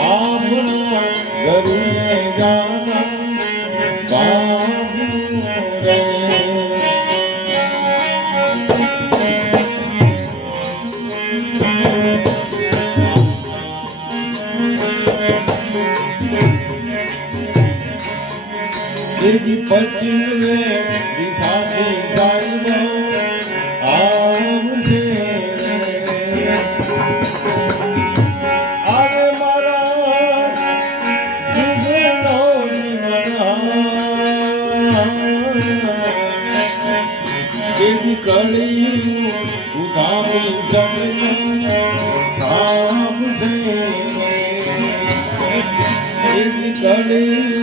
આપણા ગરુને જાના બાંધ્યું રે. દેવી પચીને દિશાથી સાઈબો આવશે આવે મારા જીવનો દેવી કળી ઉધામી જગને આવશે દેવી કળી